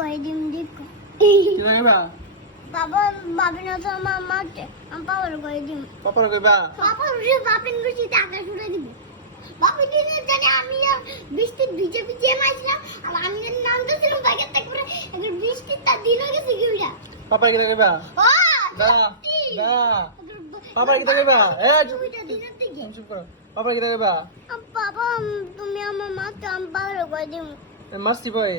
করে দিম দেখো কি কইবা বাবা বাবিন তো মামাকে আমি পাওয়ার করে দিম পাপার কইবা পাপা রুজি বাবিন রুজি টাকা শুনে দিব বাবু দিনে জানি আমি আর বৃষ্টি ভিজে ভিজে মাইছিলাম আর আমি জানি নাম তো ছিল ব্যাগে তারপরে একবার বৃষ্টি তার দিন হয়ে গেছে কি ওইটা পাপার কি কইবা ও দা দা পাপার কি কইবা এ ওইটা দিনের দিকে চুপ করো পাপার কি কইবা বাবা তুমি আমার মাকে আমি পাওয়ার করে দিম মারছি ভাই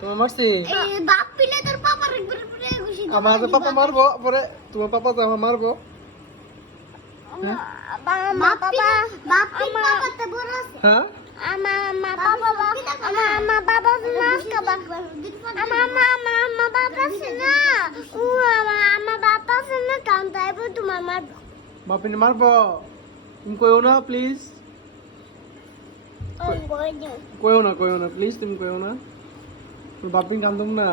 তোমার মারছি এই বাপ পিলে তোর পাপার একবার পুরো ঘুষি আমার তো পাপা মারবো পরে তোমার পাপা তো আমার মারবো বাপ পাপাতে বড় আছে হ্যাঁ আমার বাবা মাছ খাবা আমার বাবা আছে না ও আমার বাবা আছে না কাম তাইবো তোমার মারবো বাপিনে মারবো তুমি কইও না প্লিজ কইও না প্লিজ তুমি কইও না তুমি বাপিন কান্দুম না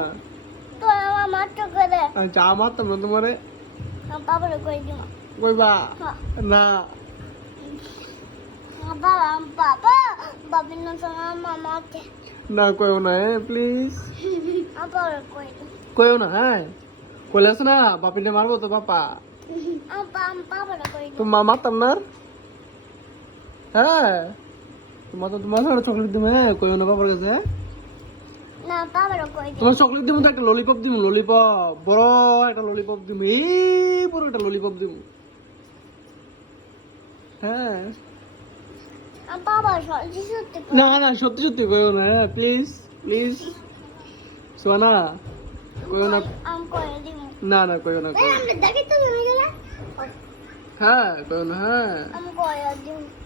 তো আমার মারতে করে চা মারতাম না তোমারে আমার বাবার করে দিব কইবা না বাবা বাবিন সঙ্গে মামাকে না কইও না প্লিজ আবার করে দিব কইও না হ্যাঁ কইলাস না বাপিনে মারবো তো পাপা বাবার করে দিব তুমি মারতাম না হ্যাঁ তোমার চকলেট দিবে হ্যাঁ কইও না বাবার কাছে না বাবার করে দিব তোমার চকলেট দিব তো একটা ললিপপ দিব ললিপপ বড় একটা ললিপপ দিব এই বড় একটা ললিপপ দিব হ্যাঁ বাবা সত্যি সত্যি না না সত্যি সত্যি কইও না প্লিজ প্লিজ সোনা কইও না আমি করে দিব না না কইও না আমরা দেখি তো জমে গেলে হ্যাঁ কইও না হ্যাঁ আমি করে দিব